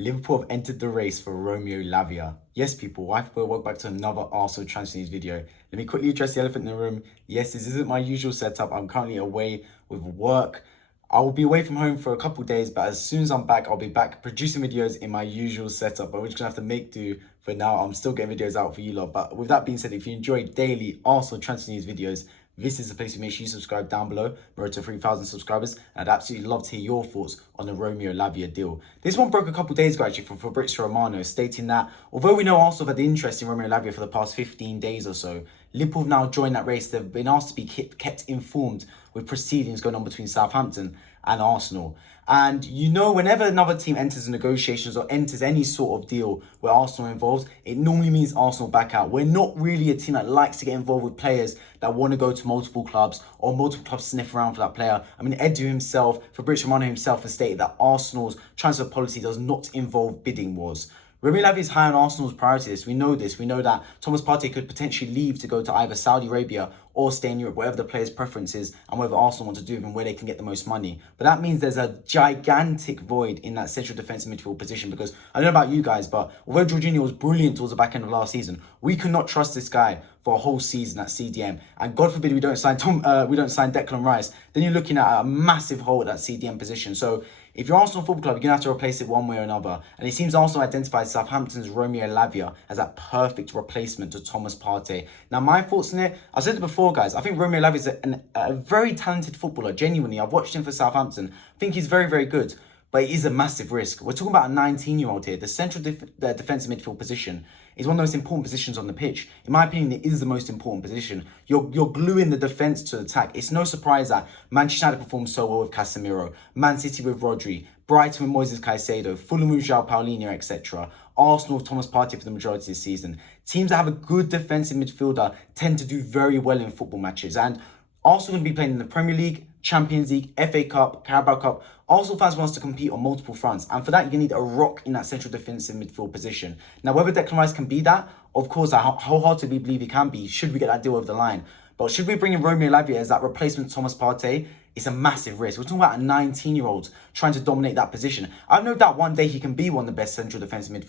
Liverpool have entered the race for Romeo Lavia. Yes, people, welcome back to another Arsenal transfer news video. Let me quickly address the elephant in the room. Yes, this isn't my usual setup. I'm currently away with work. I will be away from home for a couple of days, but as soon as I'm back, I'll be back producing videos in my usual setup. But we're just gonna have to make do for now. I'm still getting videos out for you lot. But with that being said, if you enjoy daily Arsenal transfer news videos, this is the place to make sure you subscribe down below. We're to 3,000 subscribers. And I'd absolutely love to hear your thoughts on the Romeo Lavia deal. This one broke a couple of days ago actually from Fabrizio Romano, stating that although we know Arsenal have had interest in Romeo Lavia for the past 15 days or so, Liverpool have now joined that race. They've been asked to be kept informed with proceedings going on between Southampton and Arsenal. And you know, whenever another team enters negotiations or enters any sort of deal where Arsenal are involved, it normally means Arsenal back out. We're not really a team that likes to get involved with players that want to go to multiple clubs or multiple clubs sniff around for that player. I mean, Edu himself, Fabrizio Romano himself has stated that Arsenal's transfer policy does not involve bidding wars. Romeo Lavia is high on Arsenal's priority list. We know this. We know that Thomas Partey could potentially leave to go to either Saudi Arabia or stay in Europe, whatever the player's preference is and whatever Arsenal want to do and where they can get the most money. But that means there's a gigantic void in that central defensive midfield position, because I don't know about you guys, but although Jorginho was brilliant towards the back end of last season, we could not trust this guy for a whole season at CDM. And God forbid we don't sign Declan Rice, then you're looking at a massive hole at that CDM position. So if you're Arsenal Football Club, you're going to have to replace it one way or another. And it seems Arsenal identifies Southampton's Romeo Lavia as that perfect replacement to Thomas Partey. Now, my thoughts on it, I've said it before, guys. I think Romeo Lavia is a very talented footballer, genuinely. I've watched him for Southampton. I think he's very, very good. But it is a massive risk. We're talking about a 19-year-old here. The central defensive midfield position is one of the most important positions on the pitch. In my opinion, it is the most important position. You're gluing the defence to attack. It's no surprise that Manchester United performed so well with Casemiro, Man City with Rodri, Brighton with Moises Caicedo, Fulham with João Paulinho, etc. Arsenal with Thomas Partey for the majority of the season. Teams that have a good defensive midfielder tend to do very well in football matches. And Arsenal going to be playing in the Premier League, Champions League, FA Cup, Carabao Cup. Arsenal fans wants to compete on multiple fronts, and for that you need a rock in that central defensive midfield position. Now, whether Declan Rice can be that, of course, I wholeheartedly believe he can be, should we get that deal over the line. But should we bring in Romeo Lavia as that replacement to Thomas Partey? It's a massive risk. We're talking about a 19-year-old trying to dominate that position. I've no doubt one day he can be one of the best central defensive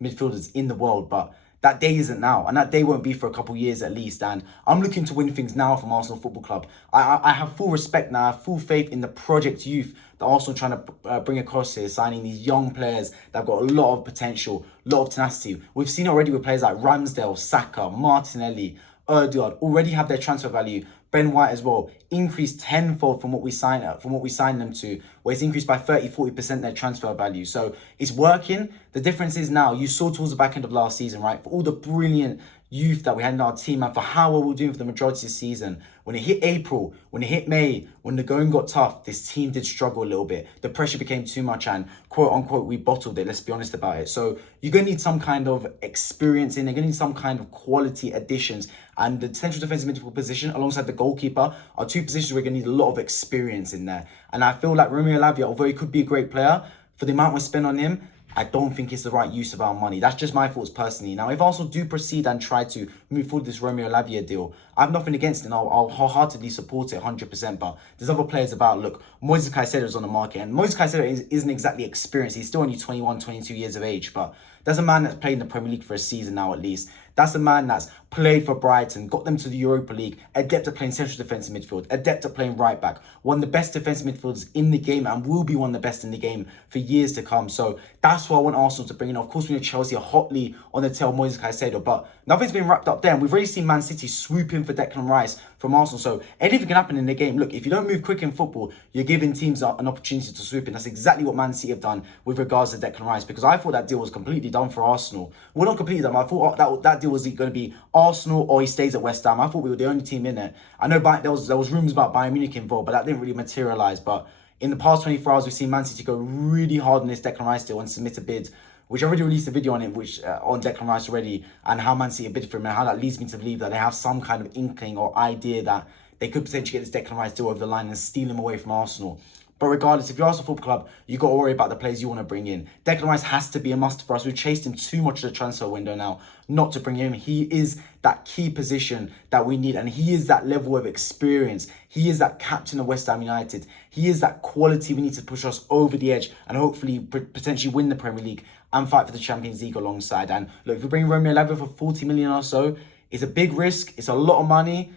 midfielders in the world, but that day isn't now, and that day won't be for a couple of years at least. And I'm looking to win things now from Arsenal Football Club. I have full respect now, I have full faith in the project youth that Arsenal trying to bring across here, signing these young players that have got a lot of potential, a lot of tenacity. We've seen already with players like Ramsdale, Saka, Martinelli, Erdogan already have their transfer value. Ben White as well increased tenfold from what we signed them to, where it's increased by 30-40% their transfer value. So it's working. The difference is now, you saw towards the back end of last season, right? For all the brilliant youth that we had in our team and for how well we were doing for the majority of the season, when it hit April, when it hit May, when the going got tough, this team did struggle a little bit. The pressure became too much and quote unquote, we bottled it. Let's be honest about it. So you're going to need some kind of experience in, you're going to need some kind of quality additions. And the central defensive midfield position alongside the goalkeeper are two positions we're going to need a lot of experience in there. And I feel like Romeo Lavia, although he could be a great player, for the amount we spend on him, I don't think it's the right use of our money. That's just my thoughts personally. Now, if Arsenal do proceed and try to move forward this Romeo Lavia deal, I have nothing against it, and I'll wholeheartedly support it 100%. But there's other players about. Look, Moises Caicedo is on the market, and Moises Caicedo isn't exactly experienced. He's still only 21, 22 years of age, but there's a man that's played in the Premier League for a season now at least. That's a man that's played for Brighton, got them to the Europa League, adept at playing central defensive midfield, adept at playing right back, one of the best defensive midfielders in the game and will be one of the best in the game for years to come. So that's what I want Arsenal to bring in. Of course, we know Chelsea are hotly on the tail of Moises Caicedo, but nothing's been wrapped up there. And we've already seen Man City swoop in for Declan Rice from Arsenal. So anything can happen in the game. Look, if you don't move quick in football, you're giving teams an opportunity to swoop in. That's exactly what Man City have done with regards to Declan Rice, because I thought that deal was completely done for Arsenal. Well, not completely done. I thought that deal was going to be Arsenal or he stays at West Ham. I thought we were the only team in it. I know there was rumours about Bayern Munich involved, but that didn't really materialise. But in the past 24 hours, we've seen Man City go really hard on this Declan Rice deal and submit a bid, which I already released a video on it, on Declan Rice already, and how Man City bid for him, and how that leads me to believe that they have some kind of inkling or idea that they could potentially get this Declan Rice deal over the line and steal him away from Arsenal. But regardless, if you're Arsenal Football Club, you got to worry about the players you want to bring in. Declan Rice has to be a must for us. We've chased him too much of the transfer window now not to bring him. He is that key position that we need, and he is that level of experience. He is that captain of West Ham United. He is that quality we need to push us over the edge and hopefully potentially win the Premier League and fight for the Champions League alongside. And look, if we bring Romeo Lavia for 40 million or so, it's a big risk. It's a lot of money,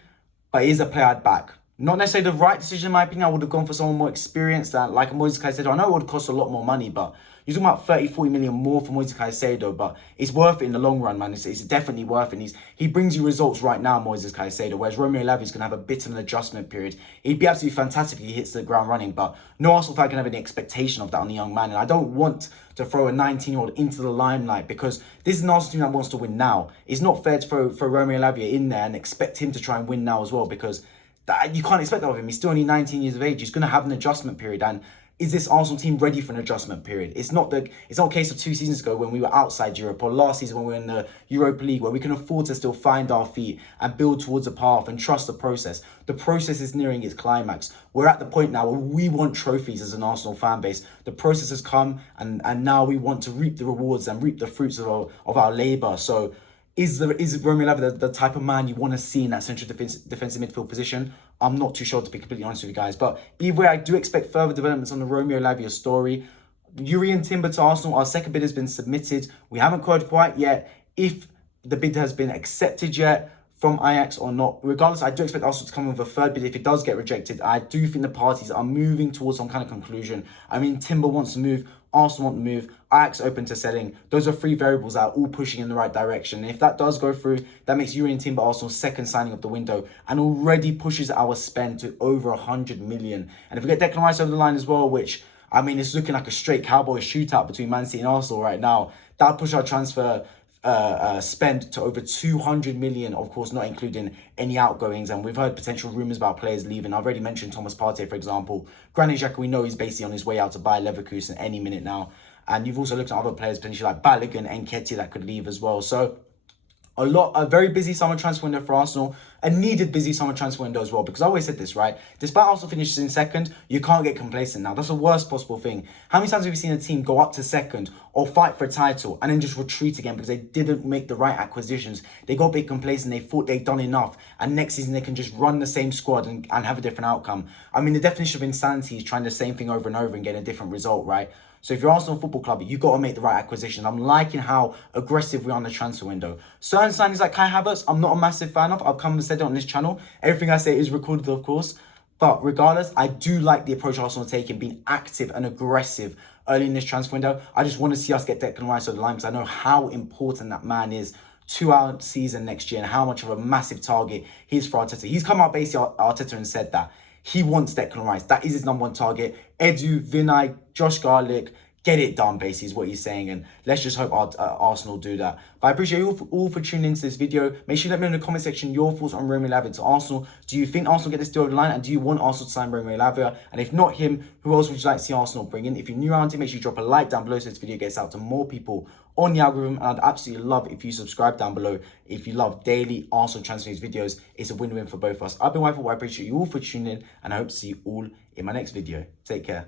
but it is a player I'd back. Not necessarily the right decision, in my opinion. I would have gone for someone more experienced, like Moises Caicedo. I know it would cost a lot more money, but you're talking about 30, 40 million more for Moises Caicedo, but it's worth it in the long run, man. It's definitely worth it. He brings you results right now, Moises Caicedo, whereas Romeo Lavia is going to have a bit of an adjustment period. He'd be absolutely fantastic if he hits the ground running, but no Arsenal fan can have any expectation of that on the young man. And I don't want to throw a 19-year-old into the limelight because this is an Arsenal team that wants to win now. It's not fair to throw Romeo Lavia in there and expect him to try and win now as well, because you can't expect that of him. He's still only 19 years of age. He's going to have an adjustment period. And is this Arsenal team ready for an adjustment period? It's not a case of 2 seasons ago when we were outside Europe, or last season when we were in the Europa League, where we can afford to still find our feet and build towards a path and trust the process. The process is nearing its climax. We're at the point now where we want trophies as an Arsenal fan base. The process has come, and now we want to reap the rewards and reap the fruits of our labour. So is Romeo Lavia the type of man you want to see in that central defensive midfield position? I'm not too sure, to be completely honest with you guys. But either way, I do expect further developments on the Romeo Lavia story. Yuri and Timber to Arsenal, our second bid has been submitted. We haven't heard quite yet if the bid has been accepted yet from Ajax or not. Regardless, I do expect Arsenal to come with a third bid. If it does get rejected, I do think the parties are moving towards some kind of conclusion. I mean, Timber wants to move, Arsenal want to move, Ajax open to selling. Those are 3 variables that are all pushing in the right direction. And if that does go through, that makes Yuri and Timber Arsenal's second signing of the window and already pushes our spend to over 100 million. And if we get Declan Rice over the line as well, which, I mean, it's looking like a straight cowboy shootout between Man City and Arsenal right now, that'll push our transfer spend to over 200 million, of course, not including any outgoings. And we've heard potential rumours about players leaving. I've already mentioned Thomas Partey, for example. Granit Xhaka, we know he's basically on his way out to Bayer Leverkusen any minute now. And you've also looked at other players, potentially like Balogun and Nketiah, that could leave as well. So a very busy summer transfer window for Arsenal, a needed busy summer transfer window as well, because I always said this, right? Despite Arsenal finishes in second, you can't get complacent now. That's the worst possible thing. How many times have we seen a team go up to second or fight for a title and then just retreat again because they didn't make the right acquisitions? They got a bit complacent, they thought they'd done enough, and next season they can just run the same squad and have a different outcome. I mean, the definition of insanity is trying the same thing over and over and getting a different result, right? So if you're Arsenal Football Club, you got to make the right acquisitions. I'm liking how aggressive we are on the transfer window. Certain signings like Kai Havertz, I'm not a massive fan of. I've come and said it on this channel. Everything I say is recorded, of course. But regardless, I do like the approach Arsenal are taking, being active and aggressive early in this transfer window. I just want to see us get Declan Rice over the line because I know how important that man is to our season next year and how much of a massive target he is for Arteta. He's come out basically, Arteta, and said that he wants Declan Rice. That is his number 1 target. Edu, Vinay, Josh Garlick, get it done, basically, is what he's saying. And let's just hope Arsenal do that. But I appreciate you all for tuning into this video. Make sure you let me know in the comment section your thoughts on Romeo Lavia to Arsenal. Do you think Arsenal get this deal over the line? And do you want Arsenal to sign Romeo Lavia? And if not him, who else would you like to see Arsenal bring in? If you're new around here, make sure you drop a like down below so this video gets out to more people on the algorithm. And I'd absolutely love if you subscribe down below. If you love daily Arsenal transfer news videos, it's a win-win for both of us. I've been Wifey. I appreciate you all for tuning in, and I hope to see you all in my next video. Take care.